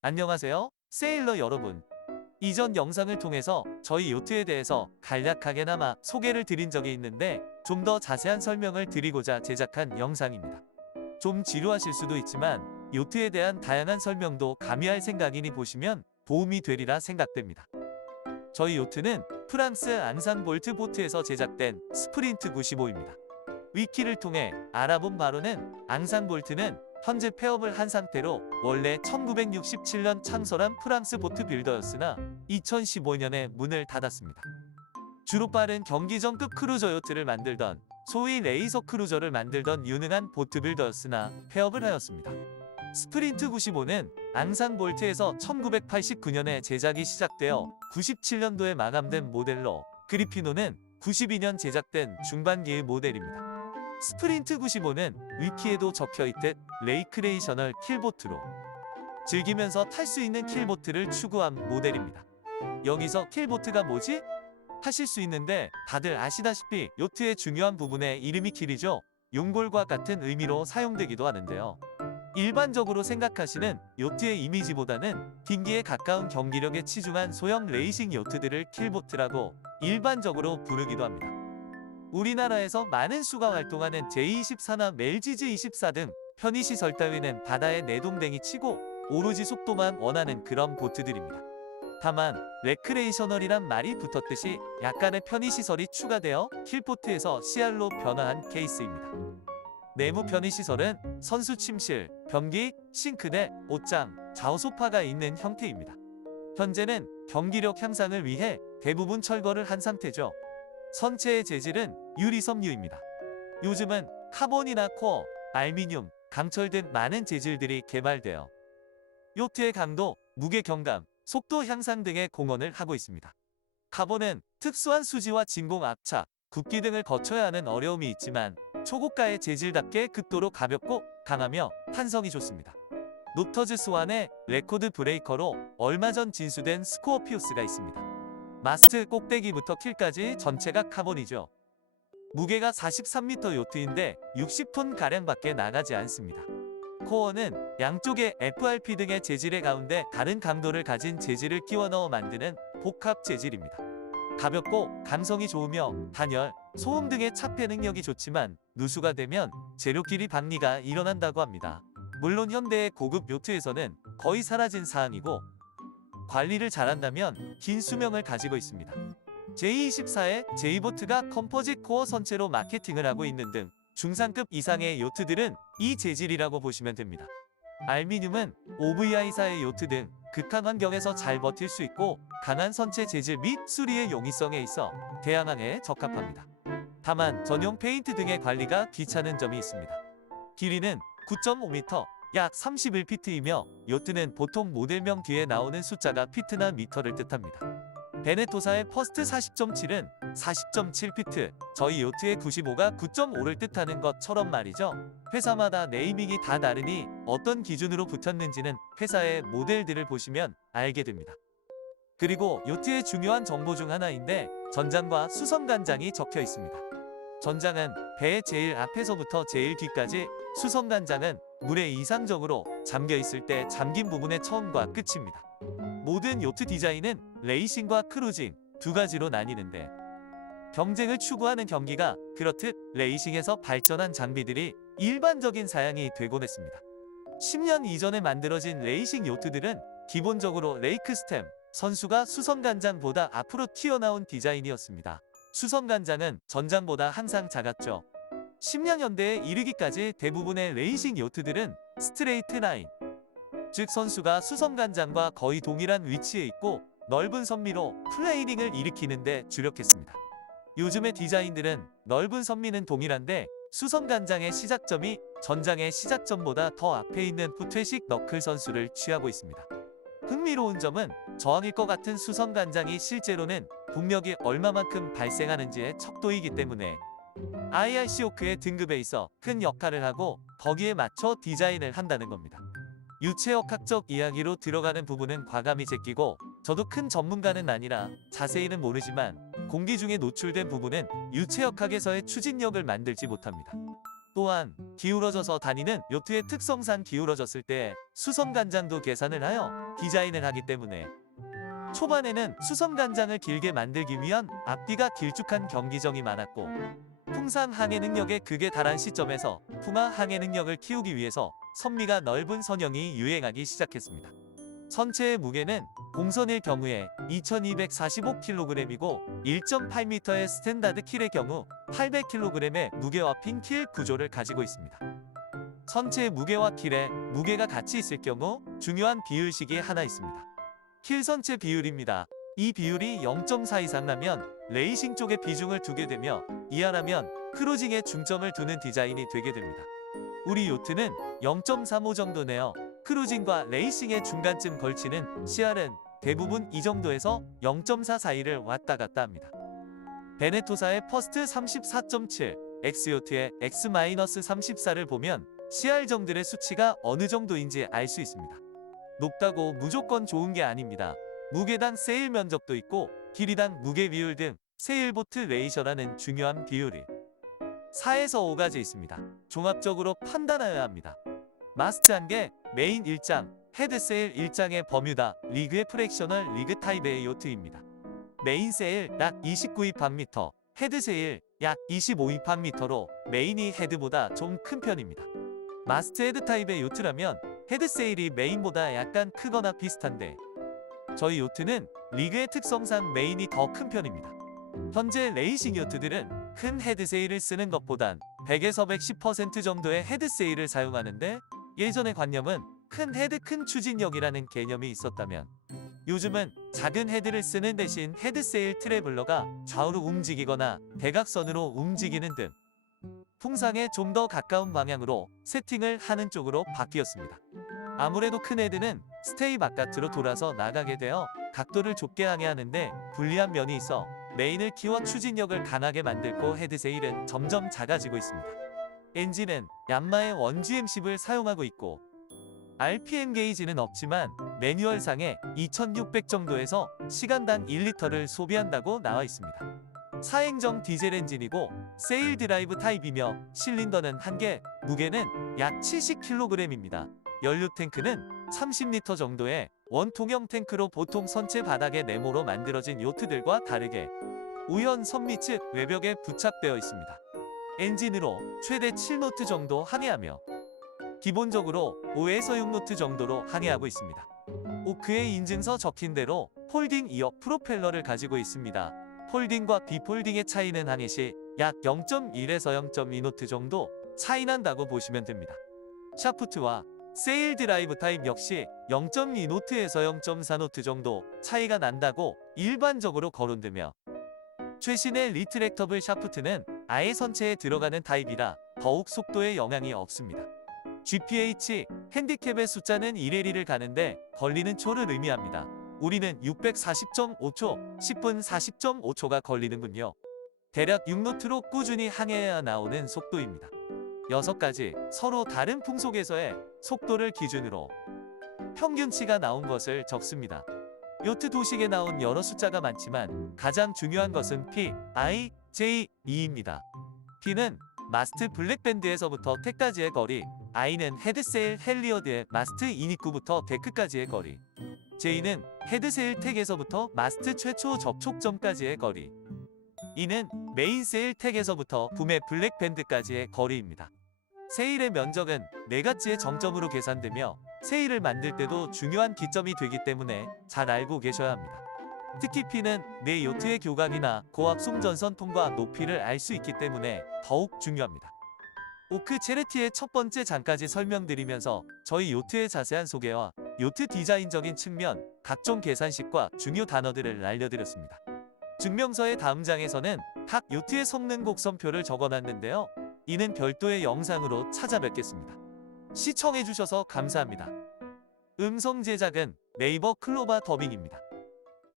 안녕하세요, 세일러 여러분. 이전 영상을 통해서 저희 요트에 대해서 간략하게나마 소개를 드린 적이 있는데 좀 더 자세한 설명을 드리고자 제작한 영상입니다. 좀 지루하실 수도 있지만 요트에 대한 다양한 설명도 가미할 생각이니 보시면 도움이 되리라 생각됩니다. 저희 요트는 프랑스 앙상볼트 보트에서 제작된 스프린트 95입니다. 위키를 통해 알아본 바로는 앙상볼트는 현재 폐업을 한 상태로 원래 1967년 창설한 프랑스 보트 빌더였으나 2015년에 문을 닫았습니다. 주로 빠른 경기전급 크루저 요트를 만들던 소위 레이서 크루저를 만들던 유능한 보트 빌더였으나 폐업을 하였습니다. 스프린트 95는 앙상볼트에서 1989년에 제작이 시작되어 97년도에 마감된 모델로 그리피노는 92년 제작된 중반기의 모델입니다. 스프린트 95는 위키에도 적혀있듯 레이크레이셔널 킬보트로 즐기면서 탈 수 있는 킬보트를 추구한 모델입니다. 여기서 킬보트가 뭐지? 하실 수 있는데 다들 아시다시피 요트의 중요한 부분의 이름이 킬이죠. 용골과 같은 의미로 사용되기도 하는데요. 일반적으로 생각하시는 요트의 이미지보다는 딩기에 가까운 경기력에 치중한 소형 레이싱 요트들을 킬보트라고 일반적으로 부르기도 합니다. 우리나라에서 많은 수가 활동하는 제24나 멜지즈24 등 편의시설 따위는 바다에 내동댕이 치고 오로지 속도만 원하는 그런 보트들입니다. 다만 레크레이셔널이란 말이 붙었듯이 약간의 편의시설이 추가되어 킬보트에서 CR로 변화한 케이스입니다. 내부 편의시설은 선수 침실, 변기, 싱크대, 옷장, 좌우 소파가 있는 형태입니다. 현재는 경기력 향상을 위해 대부분 철거를 한 상태죠. 선체의 재질은 유리섬유입니다. 요즘은 카본이나 코어, 알미늄, 강철 등 많은 재질들이 개발되어 요트의 강도, 무게 경감, 속도 향상 등의 공헌을 하고 있습니다. 카본은 특수한 수지와 진공 압착, 굽기 등을 거쳐야 하는 어려움이 있지만 초고가의 재질답게 극도로 가볍고 강하며 탄성이 좋습니다. 노터즈 스완의 레코드 브레이커로 얼마 전 진수된 스코어피우스가 있습니다. 마스트 꼭대기부터 킬까지 전체가 카본이죠. 무게가 43m 요트인데 60톤가량밖에 나가지 않습니다. 코어는 양쪽에 FRP 등의 재질의 가운데 다른 강도를 가진 재질을 끼워 넣어 만드는 복합 재질입니다. 가볍고 감성이 좋으며 단열, 소음 등의 차폐 능력이 좋지만 누수가 되면 재료끼리 박리가 일어난다고 합니다. 물론 현대의 고급 요트에서는 거의 사라진 사항이고 관리를 잘한다면 긴 수명을 가지고 있습니다. J24의 J보트가 컴포짓 코어 선체로 마케팅을 하고 있는 등 중상급 이상의 요트들은 이 재질이라고 보시면 됩니다. 알미늄은 OVI사의 요트 등 극한 환경에서 잘 버틸 수 있고 강한 선체 재질 및 수리의 용이성에 있어 대양항에 적합합니다. 다만 전용 페인트 등의 관리가 귀찮은 점이 있습니다. 길이는 9.5m, 약 31피트이며 요트는 보통 모델명 뒤에 나오는 숫자가 피트나 미터를 뜻합니다. 베네토사의 퍼스트 40.7은 40.7피트, 저희 요트의 95가 9.5를 뜻하는 것처럼 말이죠. 회사마다 네이밍이 다 다르니 어떤 기준으로 붙였는지는 회사의 모델들을 보시면 알게 됩니다. 그리고 요트의 중요한 정보 중 하나인데 전장과 수성간장이 적혀 있습니다. 전장은 배의 제일 앞에서부터 제일 뒤까지, 수성간장은 물에 이상적으로 잠겨 있을 때 잠긴 부분의 처음과 끝입니다. 모든 요트 디자인은 레이싱과 크루징 두 가지로 나뉘는데 경쟁을 추구하는 경기가 그렇듯 레이싱에서 발전한 장비들이 일반적인 사양이 되곤 했습니다. 10년 이전에 만들어진 레이싱 요트들은 기본적으로 레이크 스템, 선수가 수성간장보다 앞으로 튀어나온 디자인이었습니다. 수성간장은 전장보다 항상 작았죠. 10년대에 이르기까지 대부분의 레이싱 요트들은 스트레이트 라인, 즉 선수가 수성간장과 거의 동일한 위치에 있고 넓은 선미로 플레이링을 일으키는 데 주력했습니다. 요즘의 디자인들은 넓은 선미는 동일한데 수성간장의 시작점이 전장의 시작점보다 더 앞에 있는 푸트식 너클 선수를 취하고 있습니다. 흥미로운 점은 저항일 것 같은 수성간장이 실제로는 동력이 얼마만큼 발생하는지의 척도이기 때문에 IRC 호크의 등급에 있어 큰 역할을 하고 거기에 맞춰 디자인을 한다는 겁니다. 유체역학적 이야기로 들어가는 부분은 과감히 제끼고 저도 큰 전문가는 아니라 자세히는 모르지만 공기 중에 노출된 부분은 유체역학에서의 추진력을 만들지 못합니다. 또한 기울어져서 다니는 요트의 특성상 기울어졌을 때 수성 간장도 계산을 하여 디자인을 하기 때문에 초반에는 수성 간장을 길게 만들기 위한 앞뒤가 길쭉한 경기정이 많았고, 풍상 항해 능력에 극에 달한 시점에서 풍하 항해 능력을 키우기 위해서 선미가 넓은 선형이 유행하기 시작했습니다. 선체의 무게는 공선일 경우에 2245kg이고 1.8m의 스탠다드 킬의 경우 800kg의 무게와 핀 킬 구조를 가지고 있습니다. 선체의 무게와 킬의 무게가 같이 있을 경우 중요한 비율식이 하나 있습니다. 킬 선체 비율입니다. 이 비율이 0.4 이상 나면 레이싱 쪽에 비중을 두게 되며 이하라면 크루징에 중점을 두는 디자인이 되게 됩니다. 우리 요트는 0.35 정도네요. 크루징과 레이싱의 중간쯤 걸치는 CR은 대부분 이 정도에서 0.4 사이를 왔다 갔다 합니다. 베네토사의 퍼스트 34.7, 엑스요트의 X-34를 보면 CR 정들의 수치가 어느 정도인지 알 수 있습니다. 높다고 무조건 좋은 게 아닙니다. 무게당 세일 면적도 있고 길이당 무게 비율 등 세일보트 레이셔라는 중요한 비율이 4에서 5가지 있습니다. 종합적으로 판단하여야 합니다. 마스트 1개, 메인 1장, 헤드세일 1장의 버뮤다, 리그의 프랙셔널 리그 타입의 요트입니다. 메인 세일 약 29입/미터, 헤드세일 약 25입/미터로 메인이 헤드보다 좀 큰 편입니다. 마스트 헤드 타입의 요트라면 헤드세일이 메인보다 약간 크거나 비슷한데, 저희 요트는 리그의 특성상 메인이 더 큰 편입니다. 현재 레이싱 요트들은 큰 헤드세일을 쓰는 것보단 100에서 110% 정도의 헤드세일을 사용하는데, 예전의 관념은 큰 헤드 큰 추진력이라는 개념이 있었다면 요즘은 작은 헤드를 쓰는 대신 헤드세일 트래블러가 좌우로 움직이거나 대각선으로 움직이는 등 풍상에 좀 더 가까운 방향으로 세팅을 하는 쪽으로 바뀌었습니다. 아무래도 큰 헤드는 스테이 바깥으로 돌아서 나가게 되어 각도를 좁게 하게 하는데 불리한 면이 있어 메인을 키워 추진력을 강하게 만들고 헤드세일은 점점 작아지고 있습니다. 엔진은 얀마의 1GM10을 사용하고 있고 RPM 게이지는 없지만 매뉴얼상에 2600 정도에서 시간당 1리터를 소비한다고 나와 있습니다. 사행정 디젤 엔진이고 세일 드라이브 타입이며 실린더는 1개, 무게는 약 70kg입니다. 연료 탱크는 30리터 정도의 원통형 탱크로 보통 선체 바닥에 네모로 만들어진 요트들과 다르게 우연 선미 측 외벽에 부착되어 있습니다. 엔진으로 최대 7노트 정도 항해하며 기본적으로 5에서 6노트 정도로 항해하고 있습니다. 오크의 인증서 적힌 대로 폴딩 이어 프로펠러를 가지고 있습니다. 폴딩과 비폴딩의 차이는 항해 시 약 0.1에서 0.2노트 정도 차이 난다고 보시면 됩니다. 샤프트와 세일 드라이브 타입 역시 0.2노트에서 0.4노트 정도 차이가 난다고 일반적으로 거론되며, 최신의 리트랙터블 샤프트는 아예 선체에 들어가는 타입이라 더욱 속도에 영향이 없습니다. GPH 핸디캡의 숫자는 1의 1을 가는데 걸리는 초를 의미합니다. 우리는 640.5초, 10분 40.5초가 걸리는군요. 대략 6노트로 꾸준히 항해해야 나오는 속도입니다. 6가지 서로 다른 풍속에서의 속도를 기준으로 평균치가 나온 것을 적습니다. 요트 도식에 나온 여러 숫자가 많지만 가장 중요한 것은 P, I, J, E입니다. P는 마스트 블랙밴드에서부터 택까지의 거리, I는 헤드세일 헬리어드의 마스트 인입구부터 데크까지의 거리, J는 헤드세일 택에서부터 마스트 최초 접촉점까지의 거리, E는 메인세일 택에서부터 붐의 블랙밴드까지의 거리입니다. 세일의 면적은 4가지의 정점으로 계산되며 세일을 만들 때도 중요한 기점이 되기 때문에 잘 알고 계셔야 합니다. 특히 P는 내 요트의 교각이나 고압송 전선 통과 높이를 알 수 있기 때문에 더욱 중요합니다. 오크 체르티의 첫 번째 장까지 설명드리면서 저희 요트의 자세한 소개와 요트 디자인적인 측면, 각종 계산식과 중요 단어들을 알려드렸습니다. 증명서의 다음 장에서는 각 요트의 성능 곡선표를 적어놨는데요. 이는 별도의 영상으로 찾아뵙겠습니다. 시청해주셔서 감사합니다. 음성 제작은 네이버 클로바 더빙입니다.